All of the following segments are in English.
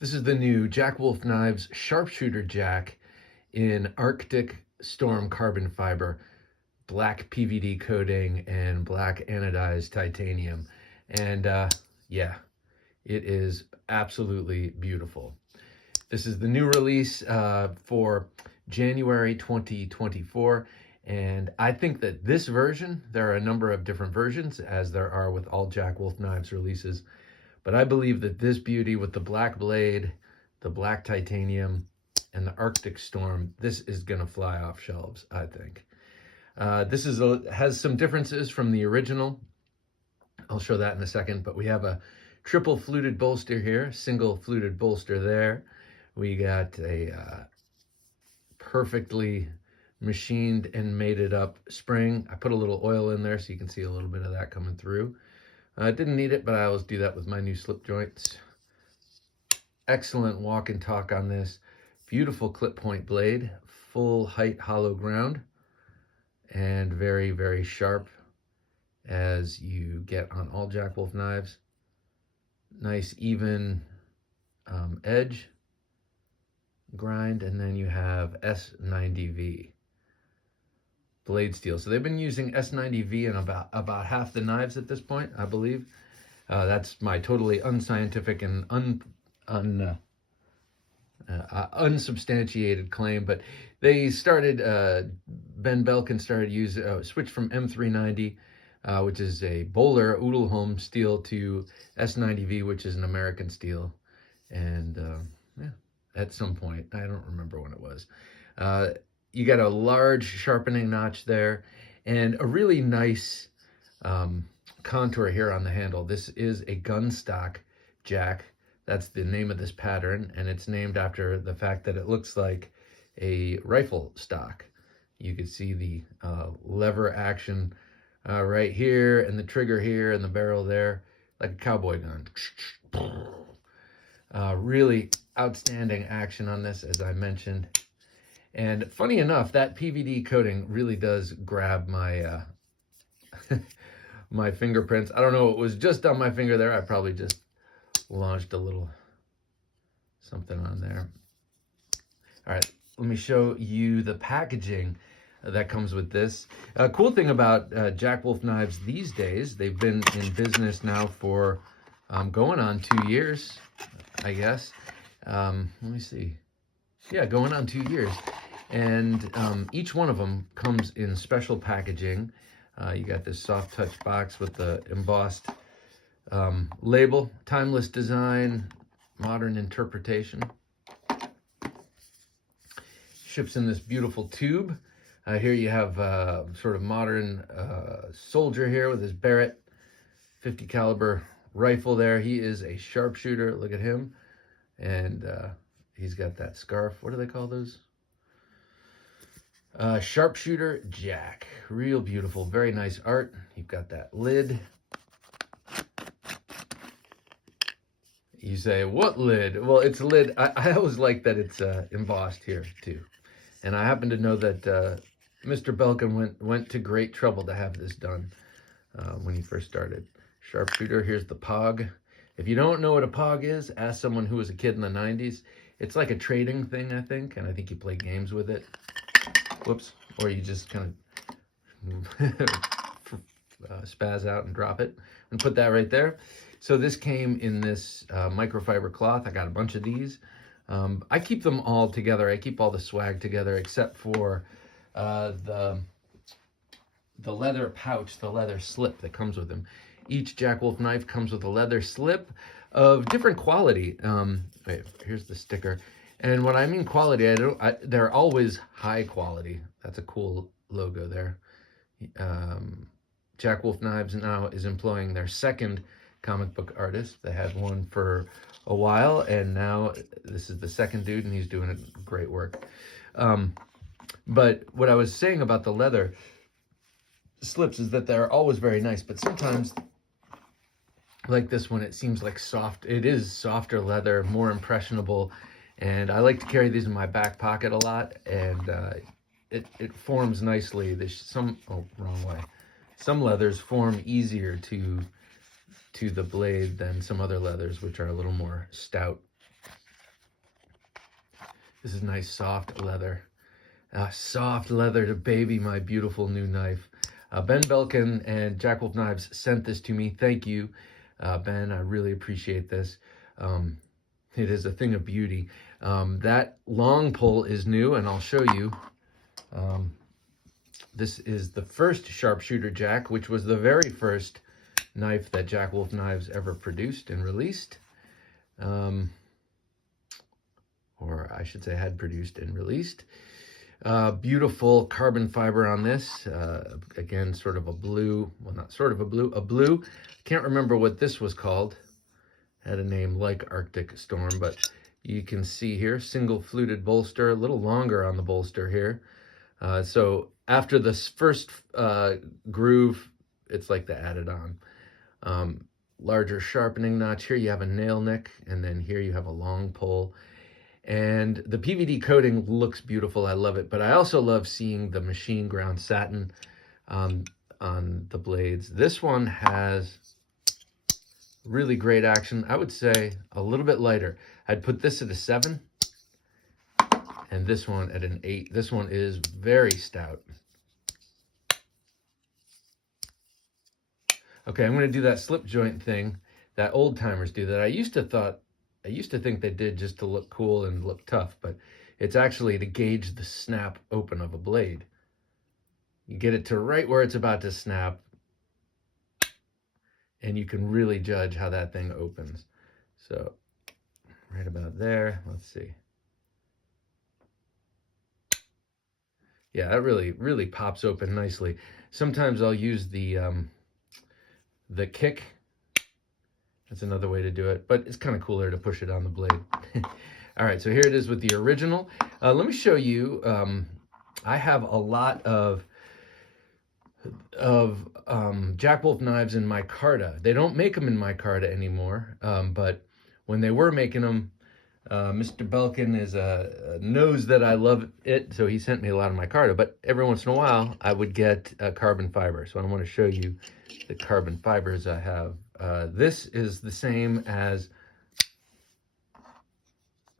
This is the new Wolf Knives Sharpshooter Jack in Arctic Storm carbon fiber, black PVD coating, and black anodized titanium. And yeah, it is absolutely beautiful. This is the new release for January 2024. And I think that this version, there are a number of different versions, as there are with all Wolf Knives releases. But I believe that this beauty with the black blade, the black titanium, and the Arctic Storm, this is going to fly off shelves, I think. This has some differences from the original. I'll show that in a second, but we have a triple fluted bolster here, single fluted bolster there. We got a perfectly machined and mated up spring. I put a little oil in there so you can see a little bit of that coming through. Didn't need it, but I always do that with my new slip joints. Excellent walk and talk on this. Beautiful clip point blade, full height hollow ground, and very, very sharp as you get on all Wolf knives. Nice even edge grind, and then you have S90V blade steel. So they've been using S90V in about half the knives at this point, I believe. That's my totally unscientific and unsubstantiated claim, but they started, Ben Belkin started switch from M390, which is a Bowler Udelholm steel, to S90V, which is an American steel. And yeah, at some point, I don't remember when it was. You got a large sharpening notch there and a really nice contour here on the handle. This is a gunstock jack. That's the name of this pattern, and it's named after the fact that it looks like a rifle stock. You can see the lever action right here, and the trigger here, and the barrel there, like a cowboy gun. Really outstanding action on this, as I mentioned. And funny enough, that PVD coating really does grab my my fingerprints. I don't know, it was just on my finger there. I probably just launched a little something on there. All right, let me show you the packaging that comes with this. Cool thing about Wolf knives these days, they've been in business now for going on 2 years, I guess. Let me see. Yeah, going on 2 years. And each one of them comes in special packaging. You got this soft touch box with the embossed label, timeless design, modern interpretation. Ships in this beautiful tube. Here you have sort of modern soldier here with his Barrett 50 caliber rifle there. He is a sharpshooter. Look at him. And he's got that scarf. What do they call those? Sharpshooter Jack. Real beautiful. Very nice art. You've got that lid. You say, what lid? Well, it's a lid. I always like that it's embossed here, too. And I happen to know that Mr. Belkin went to great trouble to have this done when he first started. Sharpshooter. Here's the POG. If you don't know what a POG is, ask someone who was a kid in the 90s. It's like a trading thing, I think, and I think you play games with it. Whoops. Or you just kind of spaz out and drop it. And put that right there. So this came in this microfiber cloth. I got a bunch of these. I keep them all together. I keep all the swag together except for the leather pouch, the leather slip that comes with them. Each Wolf knife comes with a leather slip of different quality. Wait, here's the sticker. And when I mean quality, they're always high quality. That's a cool logo there. Wolf Knives now is employing their second comic book artist. They had one for a while, and now this is the second dude, and he's doing great work. But what I was saying about the leather slips is that they're always very nice, but sometimes, like this one, it seems like it is softer leather, more impressionable. And I like to carry these in my back pocket a lot, and it forms nicely. Wrong way. Some leathers form easier to the blade than some other leathers, which are a little more stout. This is nice soft leather. Soft leather to baby my beautiful new knife. Ben Belkin and Jack Wolf Knives sent this to me. Thank you, Ben. I really appreciate this. It is a thing of beauty. That long pull is new, and I'll show you. This is the first Sharpshooter Jack, which was the very first knife that Jack Wolf Knives ever produced and released. Or I should say had produced and released. Beautiful carbon fiber on this. Again, sort of a blue, well, not sort of a blue. Can't remember what this was called. Had a name like Arctic Storm, but you can see here, single fluted bolster, a little longer on the bolster here. So after this first groove, it's like the added on. Larger sharpening notch. Here you have a nail nick, and then here you have a long pull. And the PVD coating looks beautiful. I love it. But I also love seeing the machine ground satin on the blades. This one has really great action. I would say a little bit lighter. I'd put this at a 7 and this one at an 8. This one is very stout. Okay, I'm going to do that slip joint thing that old timers do that I used to think they did just to look cool and look tough, but it's actually to gauge the snap open of a blade. You get it to right where it's about to snap, and you can really judge how that thing opens. So right about there, let's see. Yeah, that really pops open nicely. Sometimes I'll use the kick. That's another way to do it, but it's kind of cooler to push it on the blade. All right, so here it is with the original. Let me show you. I have a lot of Jack Wolf knives in micarta. They don't make them in micarta anymore, but when they were making them, Mr. Belkin knows that I love it, so he sent me a lot of micarta. But every once in a while, I would get carbon fiber. So I want to show you the carbon fibers I have. This is the same as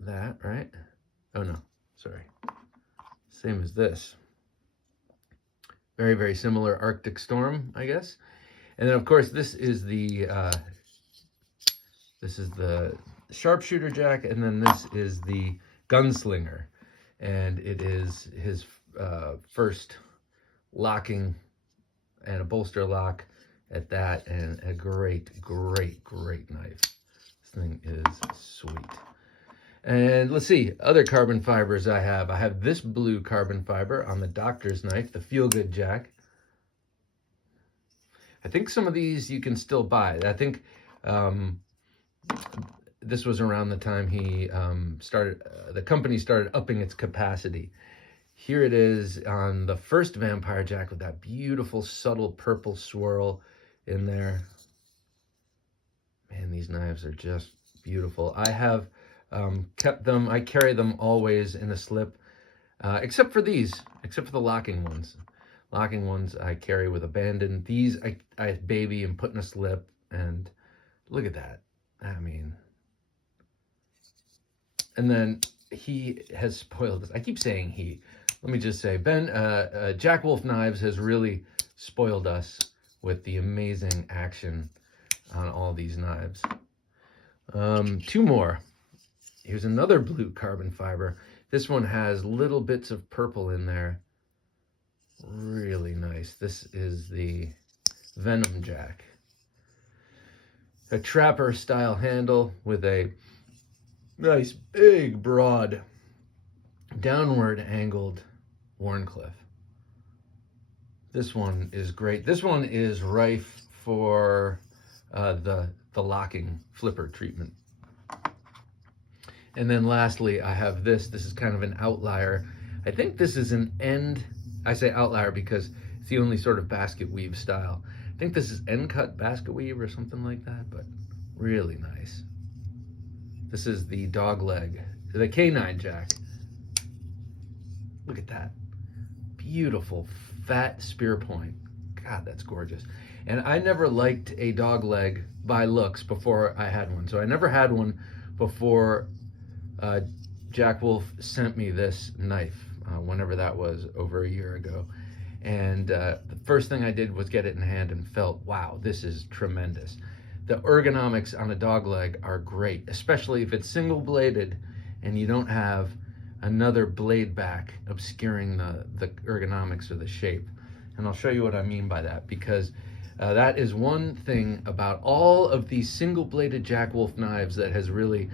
that, right? Oh no, sorry. Same as this. Very similar Arctic Storm, I guess. And then of course this is the Sharpshooter Jack, and then this is the Gunslinger, and it is his first locking and a bolster lock at that, and a great knife. This thing is sweet. And let's see, other carbon fibers I have. I have this blue carbon fiber on the doctor's knife, the Feel Good Jack. I think some of these you can still buy. I think this was around the time he the company started upping its capacity. Here it is on the first Vampire Jack with that beautiful subtle purple swirl in there. Man, these knives are just beautiful. I have kept them, I carry them always in a slip, except for these, except for the locking ones. Locking ones I carry with abandon. These I baby and put in a slip, and look at that. I mean, and then he has spoiled this. I keep saying he. Let me just say, Jack Wolf Knives has really spoiled us with the amazing action on all these knives. Two more. Here's another blue carbon fiber. This one has little bits of purple in there. Really nice. This is the Venom Jack. A trapper style handle with a nice big broad downward angled Wharncliffe. This one is great. This one is rife for the locking flipper treatment. And then lastly, I have this. This is kind of an outlier. I think this is an end. I say outlier because it's the only sort of basket weave style. I think this is end cut basket weave or something like that, but really nice. This is the dog leg, the K9 Jack. Look at that. Beautiful fat spear point. God, that's gorgeous. And I never liked a dog leg by looks before I had one. So I never had one before Jack Wolf sent me this knife, whenever that was, over a year ago. And the first thing I did was get it in hand and felt, wow, this is tremendous. The ergonomics on a dog leg are great, especially if it's single bladed and you don't have another blade back obscuring the ergonomics or the shape. And I'll show you what I mean by that, because that is one thing about all of these single bladed Jack Wolf knives that has really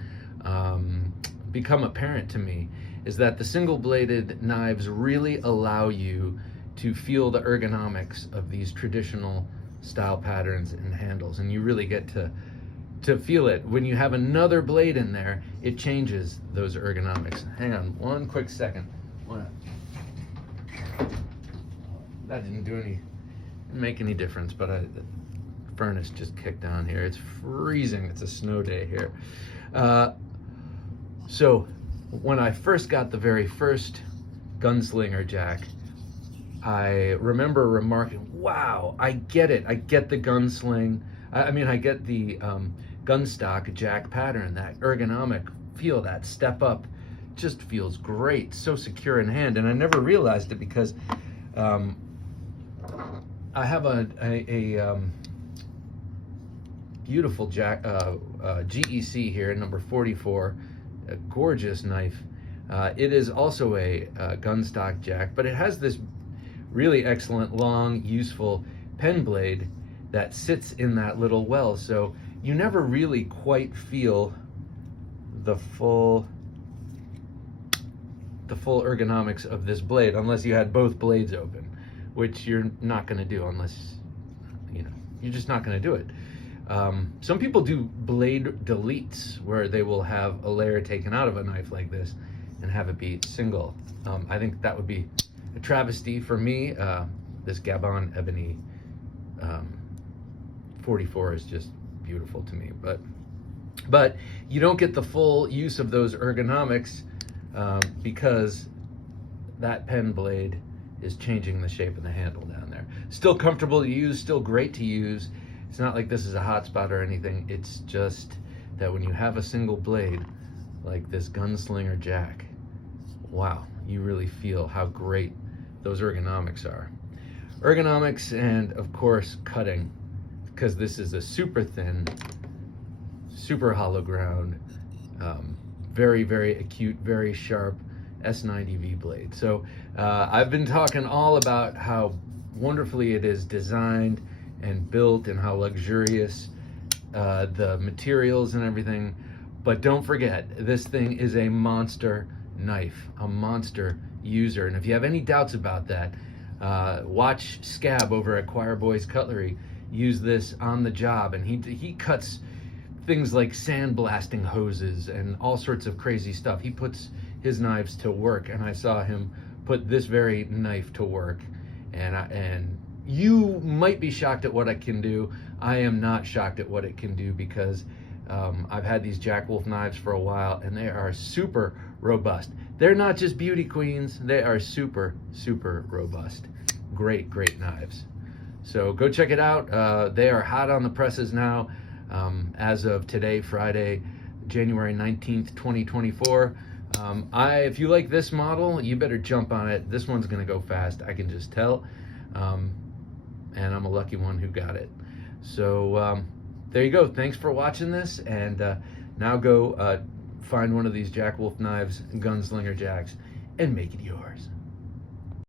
become apparent to me, is that the single bladed knives really allow you to feel the ergonomics of these traditional style patterns and handles, and you really get to feel it. When you have another blade in there, it changes those ergonomics. Hang on one quick second. That didn't make any difference, but the furnace just kicked on here. It's freezing. It's a snow day here. So when I first got the very first Gunslinger Jack, I remember remarking, wow, I get it. I get the gunsling. I get the gunstock Jack pattern, that ergonomic feel, that step up just feels great, so secure in hand. And I never realized it because I have a beautiful Jack GEC here, number 44, a gorgeous knife. It is also a gunstock Jack, but it has this really excellent, long, useful pen blade that sits in that little well, so you never really quite feel the full ergonomics of this blade unless you had both blades open, which you're not going to do unless, you're just not going to do it. Some people do blade deletes where they will have a layer taken out of a knife like this and have it be single. I think that would be a travesty for me. This Gabon Ebony 44 is just beautiful to me, but you don't get the full use of those ergonomics because that pen blade is changing the shape of the handle down there. Still comfortable to use, still great to use. It's not like this is a hot spot or anything. It's just that when you have a single blade like this Gunslinger Jack, wow, you really feel how great those ergonomics are. Ergonomics, and of course cutting, because this is a super thin, super hollow ground, very, very acute, very sharp S90V blade. So I've been talking all about how wonderfully it is designed and built and how luxurious the materials and everything, but don't forget, this thing is a monster knife, a monster user. And if you have any doubts about that, watch Scab over at Choir Boys Cutlery use this on the job, and he cuts things like sandblasting hoses and all sorts of crazy stuff. He puts his knives to work, and I saw him put this very knife to work, and you might be shocked at what it can do. I am not shocked at what it can do, because I've had these Jack Wolf knives for a while, and they are super robust. They're not just beauty queens, they are super, super robust. Great, great knives. So go check it out. They are hot on the presses now, as of today, Friday, January 19th, 2024. If you like this model, you better jump on it. This one's gonna go fast, I can just tell. And I'm a lucky one who got it. So there you go. Thanks for watching this, and now go find one of these Jack Wolf Knives Gunslinger Jacks and make it yours.